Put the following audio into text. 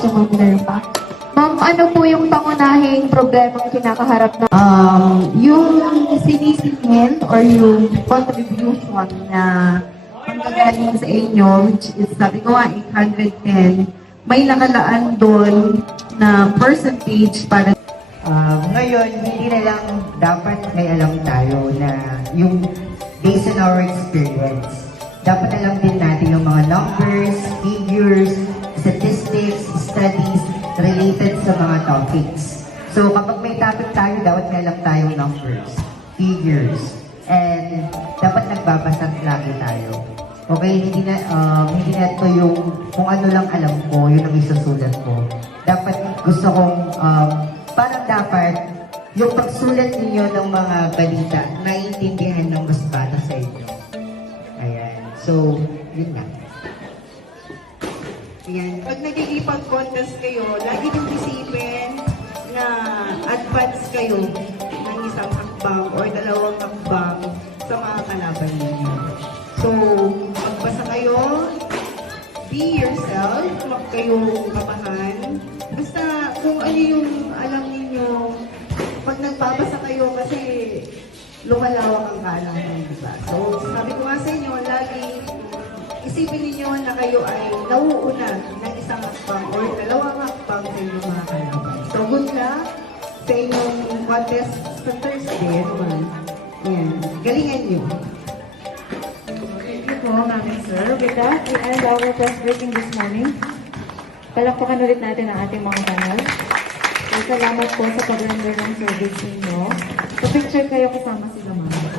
customer pa. Ma'am, ano po yung pangunahing problemang kinakaharap na? Yung sinisingin or yung contribution na manggagaling sa inyo, which is sabi ko nga 810, may nakalaan doon na percentage para ngayon, hindi na lang dapat may alam tayo na yung based on our experience. Dapat alam din natin yung mga numbers, figures, statistics, studies related sa mga topics. So kapag may topic tayo, dapat may alam tayong numbers, figures, and dapat nagbabasa lagi tayo. Okay, hindi na ito yung kung ano lang alam ko, yun ang isusulat ko. Dapat gusto kong parang dapat yung pagsulat ninyo ng mga balita, naiintindihan ng mas bata sa inyo. Ayan. So, yun na. Ayan. Pag nagkikipag-contest kayo, lagi niyong isipin na advance kayo ng isang hakbang or dalawang hakbang sa mga kalaban ninyo. So, magbasa kayo, be yourself, huwag kayong kabahan. Basta kung ano yung alam ninyo, pag nagbabasa kayo kasi lumalawak ang kaalaman, diba? So, sabi ko nga sa inyo, lagi isipin ninyo na kayo ay nauuna ng isang hakbang or dalawang hakbang sa inyong mga kalaban. So, good luck sa inyong contest sa Thursday, naman. Yan. Galingan nyo. Thank you po, Ma'am and Sir. With that, we end our press briefing this morning. Palakpakan ulit natin ang ating mga panel. So, salamat po sa pag-render ng service ninyo. So, picture kayo kasama sila, Ma'am.